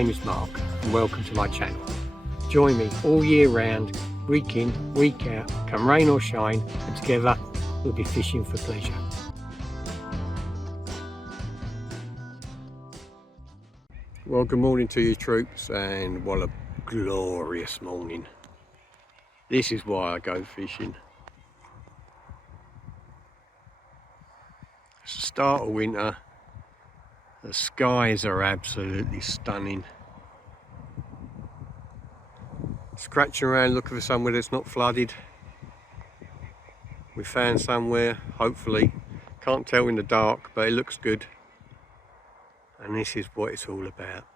name is Mark and welcome to my channel. Join me all year round, week in, week out, come rain or shine, and together we'll be fishing for pleasure. Well, good morning to you troops, and what a glorious morning. This is why I go fishing. It's the start of winter. The skies are absolutely stunning. Scratching around looking for somewhere that's not flooded. We found somewhere, hopefully. Can't tell in the dark, but it looks good. And this is what it's all about.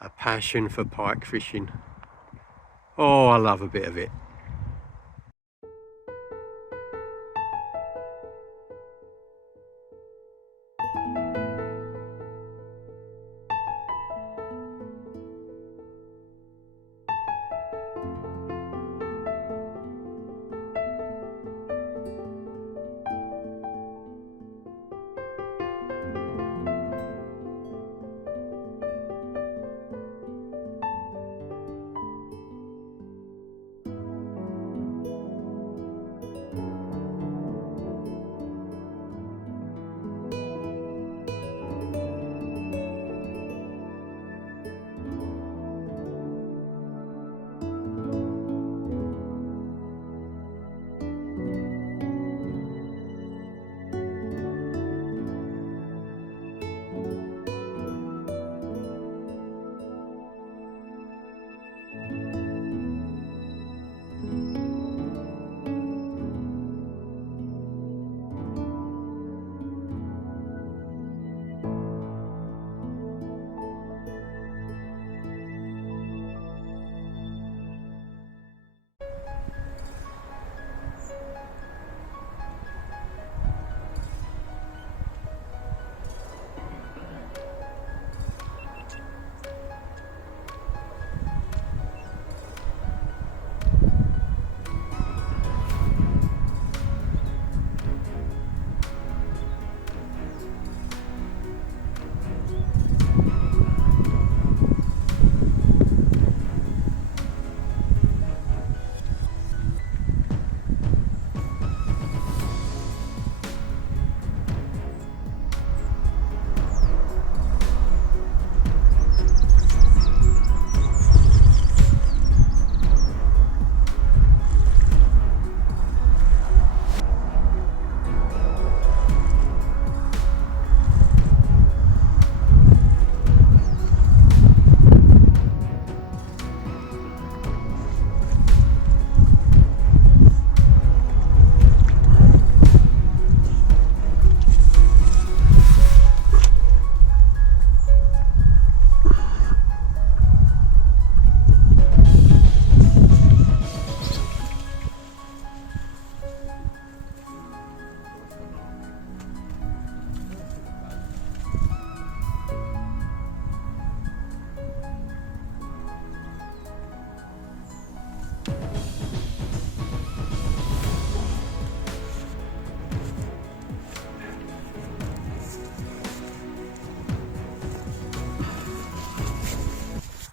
A passion for pike fishing. Oh, I love a bit of it.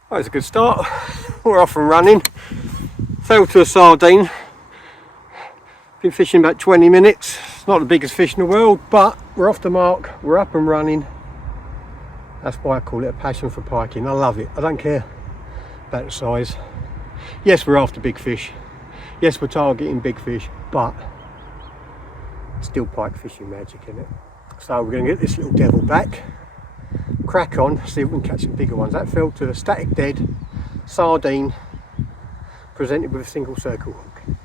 That was a good start. We're off and running. Fell to a sardine. Been fishing about 20 minutes. It's not the biggest fish in the world, but we're off the mark. We're up and running. That's why I call it a passion for piking. I love it. I don't care about the size. Yes, we're after big fish. Yes, we're targeting big fish, but still pike fishing magic, isn't it? So we're going to get this little devil back. Crack on, see if we can catch some bigger ones. That fell to a static dead sardine presented with a single circle hook.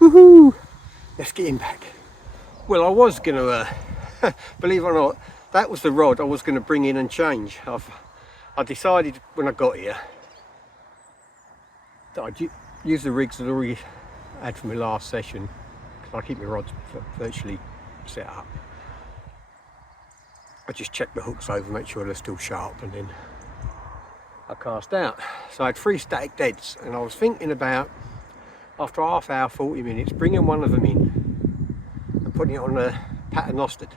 Woohoo! Let's get him back. Well, I was going to, believe it or not, that was the rod I was going to bring in and change. I decided when I got here that I'd use the rigs that I already had from my last session, because I keep my rods virtually set up. I just check the hooks over, make sure they're still sharp, and then I cast out. So I had 3 static deads, and I was thinking about, after a half hour, 40 minutes, bringing one of them in and putting it on a paternostered.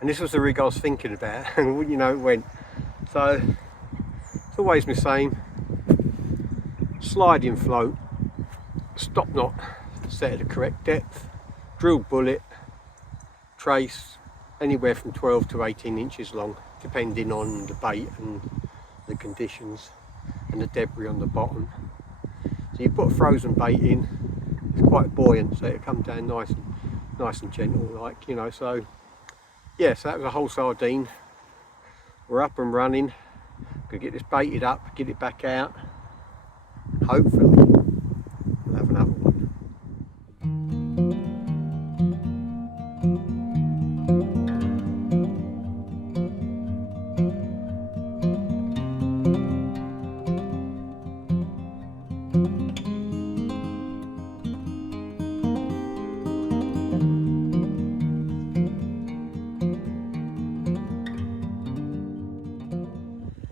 And this was the rig I was thinking about, and wouldn't you know, it went. So It's always the same. Sliding float, stop knot set at the correct depth, drill bullet, trace anywhere from 12 to 18 inches long, depending on the bait and the conditions and the debris on the bottom. So you put a frozen bait in, it's quite buoyant, so it'll come down nice and gentle, like, you know. So yeah, so that was a whole sardine. We're up and running. Gonna get this baited up, get it back out. Hopefully we'll have another one.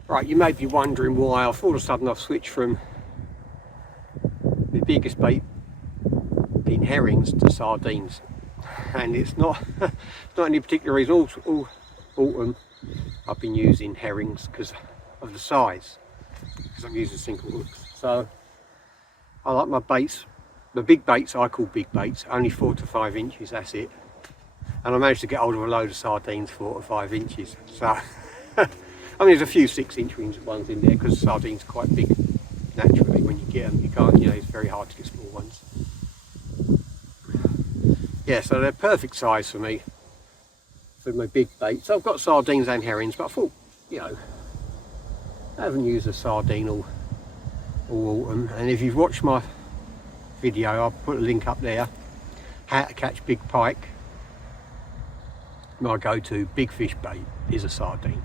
Right, you may be wondering why all of a sudden I've switched from the biggest bait being herrings to sardines, and it's not any particular reason. All autumn I've been using herrings because of the size, because I'm using single hooks. So I like my baits, the big baits I call big baits, only 4 to 5 inches, that's it. And I managed to get hold of a load of sardines 4 to 5 inches. So I mean, there's a few 6-inch ones in there because sardines are quite big naturally. When you get them, you can't, you know, it's very hard to get small ones. Yeah, so they're perfect size for me, for my big bait. So I've got sardines and herrings, but I thought, you know, I haven't used a sardine all autumn. And if you've watched my video, I'll put a link up there, how to catch big pike. My go-to big fish bait is a sardine.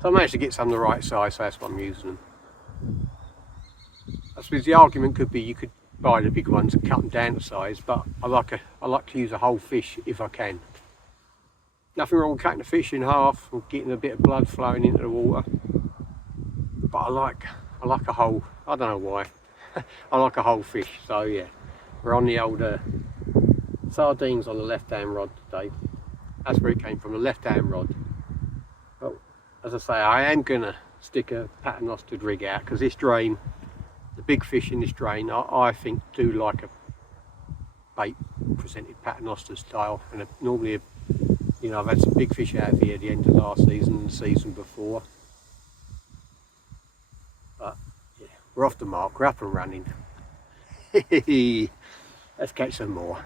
So I managed to get some the right size, so that's why I'm using them. I suppose the argument could be you could buy the big ones and cut them down to size, but I like to use a whole fish if I can. Nothing wrong with cutting the fish in half and getting a bit of blood flowing into the water, but I like a whole, I don't know why, I like a whole fish. So yeah, we're on the old sardines on the left-hand rod today. That's where it came from, the left-hand rod. But as I say, I am gonna stick a paternostered rig out because this drain, the big fish in this drain, I think do like a bait presented paternoster style. And normally, you know, I've had some big fish out of here at the end of last season and the season before. But yeah, we're off the mark, we're up and running. Let's catch some more.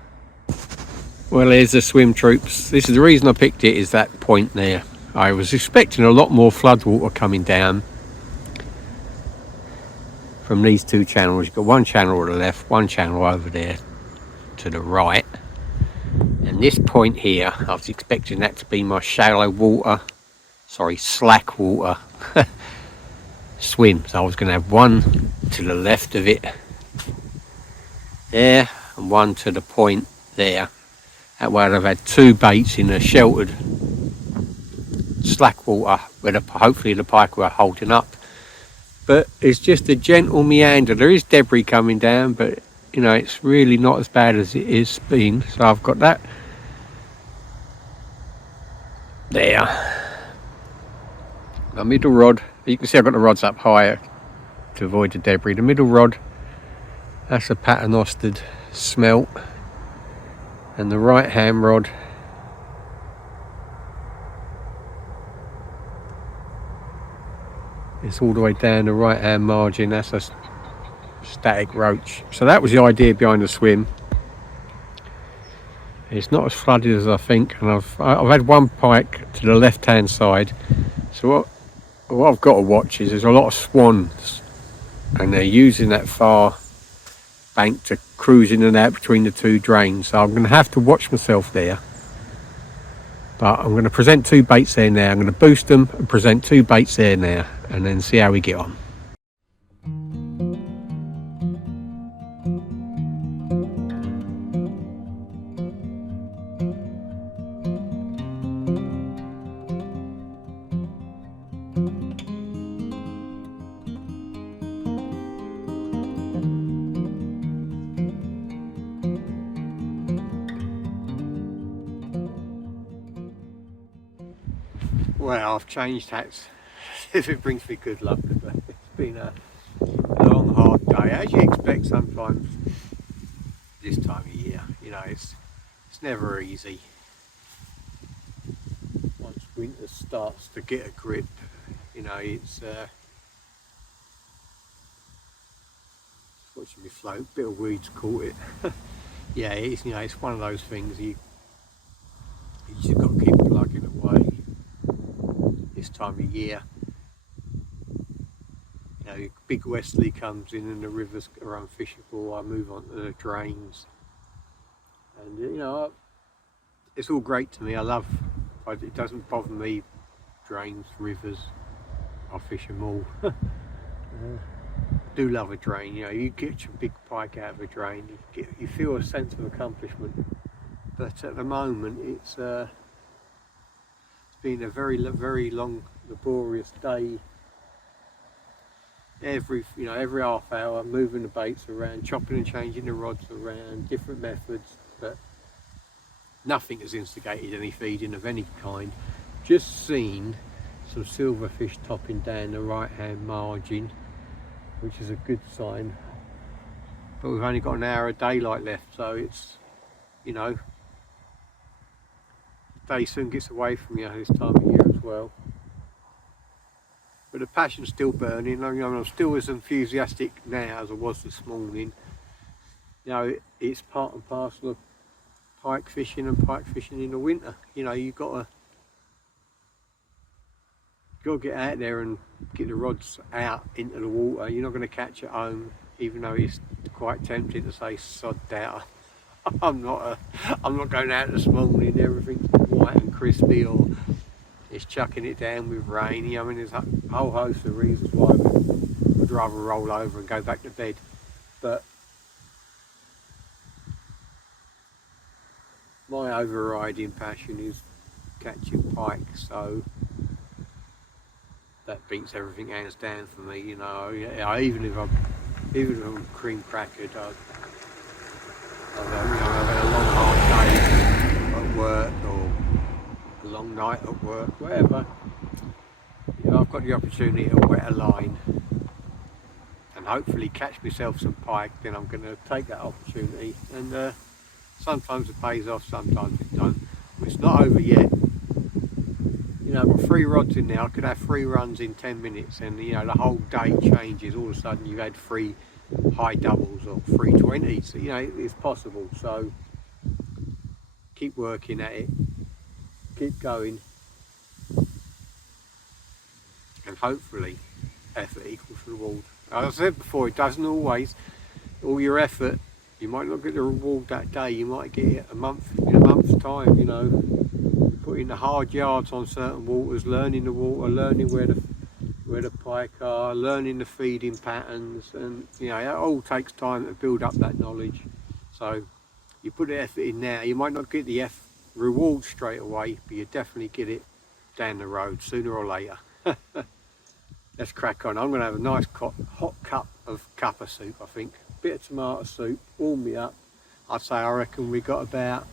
Well, here's the swim troops. This is the reason I picked it, is that point there. I was expecting a lot more flood water coming down from these two channels. You've got one channel to the left, one channel over there to the right. And this point here, I was expecting that to be my shallow water, sorry, slack water swim. So I was going to have one to the left of it there and one to the point there. That way I'd have had two baits in a sheltered slack water where hopefully the pike were holding up. But it's just a gentle meander. There is debris coming down, but you know, it's really not as bad as it is been. So I've got that there. My middle rod, you can see I've got the rods up higher to avoid the debris. The middle rod, that's a paternostered smelt, and the right hand rod it's all the way down the right hand margin, that's a static roach. So that was the idea behind the swim. It's not as flooded as I think, and I've had one pike to the left hand side. So what I've got to watch is there's a lot of swans, and they're using that far bank to cruise in and out between the two drains. So I'm going to have to watch myself there. But I'm going to present two baits there now. I'm going to boost them and present two baits there now, and then see how we get on. Well, I've changed hats if it brings me good luck today. been a long, hard day, as you expect sometimes this time of year. You know, it's never easy. Once winter starts to get a grip, you know, it's watching me float, bit of weeds caught it. Yeah, it's, you know, it's one of those things you just got to keep plugging away this time of year. You know, big westerly comes in and the rivers are unfishable. I move on to the drains, and you know, it's all great to me. I love, it doesn't bother me, drains, rivers, I fish them all. Do love a drain. You know, you get your big pike out of a drain, you feel a sense of accomplishment. But at the moment, it's been a very long, laborious day. Every half hour, moving the baits around, chopping and changing the rods around, different methods, but nothing has instigated any feeding of any kind. Just seen some silverfish topping down the right hand margin, which is a good sign. But we've only got an hour of daylight left, so it's, you know, the day soon gets away from you this time of year as well. But the passion's still burning. I mean, I'm still as enthusiastic now as I was this morning. You know, it's part and parcel of pike fishing and pike fishing in the winter. You know, you've got to get out there and get the rods out into the water. You're not going to catch at home, even though it's quite tempting to say sod out. I'm not going out this morning, everything's white and crispy, or it's chucking it down with rain. I mean, there's a whole host of reasons why I would rather roll over and go back to bed. But my overriding passion is catching pike, so that beats everything hands down for me. You know, even if I'm cream crackered, I've had a long hard day at work, or a long night at work, whatever. You know, I've got the opportunity to wet a line and hopefully catch myself some pike, then I'm going to take that opportunity. And sometimes it pays off, sometimes it don't. But it's not over yet. You know, I've got 3 rods in there. I could have 3 runs in 10 minutes, and you know, the whole day changes. All of a sudden you've had 3 high doubles or 3 20s. You know, it's possible. So keep working at it, keep going, and hopefully effort equals reward. As I said before, it doesn't always. All your effort, you might not get the reward that day, you might get it in a month's time. You know, put in the hard yards on certain waters, learning the water, learning where the pike are, learning the feeding patterns, and you know, it all takes time to build up that knowledge. So you put the effort in now, you might not get the reward straight away, but you definitely get it down the road sooner or later. Let's crack on. I'm going to have a nice hot cup of cuppa soup, I think. Bit of tomato soup, warm me up. I reckon we got about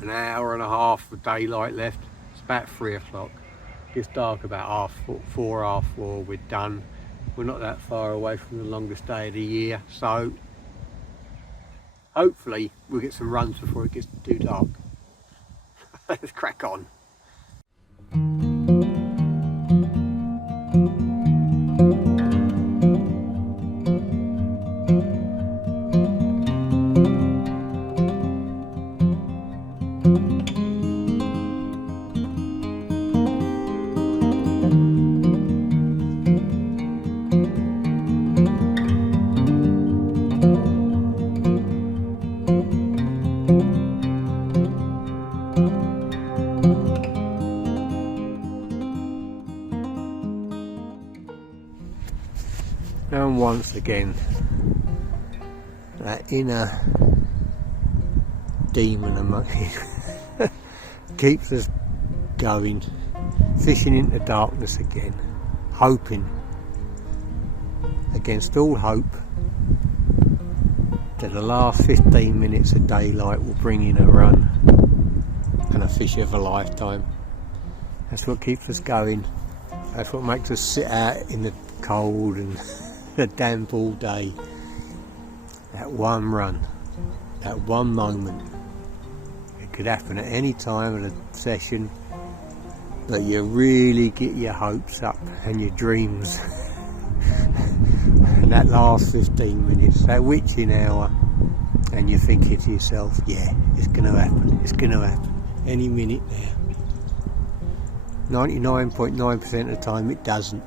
an hour and a half of daylight left. It's about 3 o'clock. Gets dark about 4:30, 4:30. We're done. We're not that far away from the longest day of the year, so hopefully we'll get some runs before it gets too dark. Let's crack on. And once again, that inner demon among keeps us going, fishing into darkness again, hoping against all hope that the last 15 minutes of daylight will bring in a run and a fish of a lifetime. That's what keeps us going. That's what makes us sit out in the cold and damp all day. That one run, that one moment, it could happen at any time of the session, but you really get your hopes up and your dreams. And that last 15 minutes, that witching hour, and you're thinking to yourself, yeah, it's going to happen, it's going to happen any minute now. 99.9% of the time it doesn't,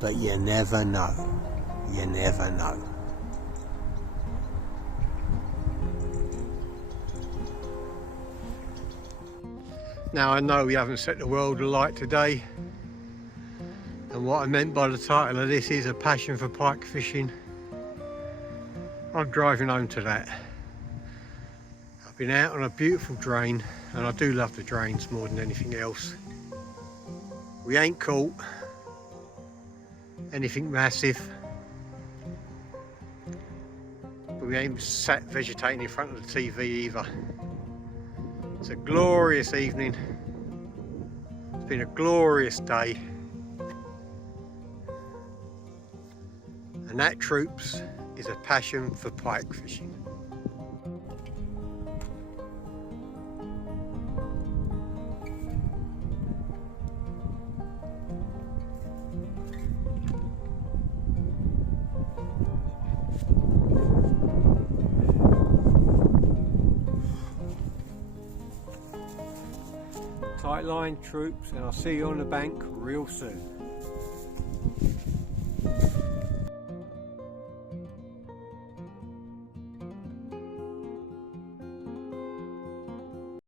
but you never know, you never know. Now I know we haven't set the world alight today, and what I meant by the title of this is a passion for pike fishing. I'm driving home to that. I've been out on a beautiful drain, and I do love the drains more than anything else. We ain't caught anything massive, but we ain't sat vegetating in front of the TV either. It's a glorious evening. It's been a glorious day. And that, troops, is a passion for pike fishing. Tight line, troops, and I'll see you on the bank real soon.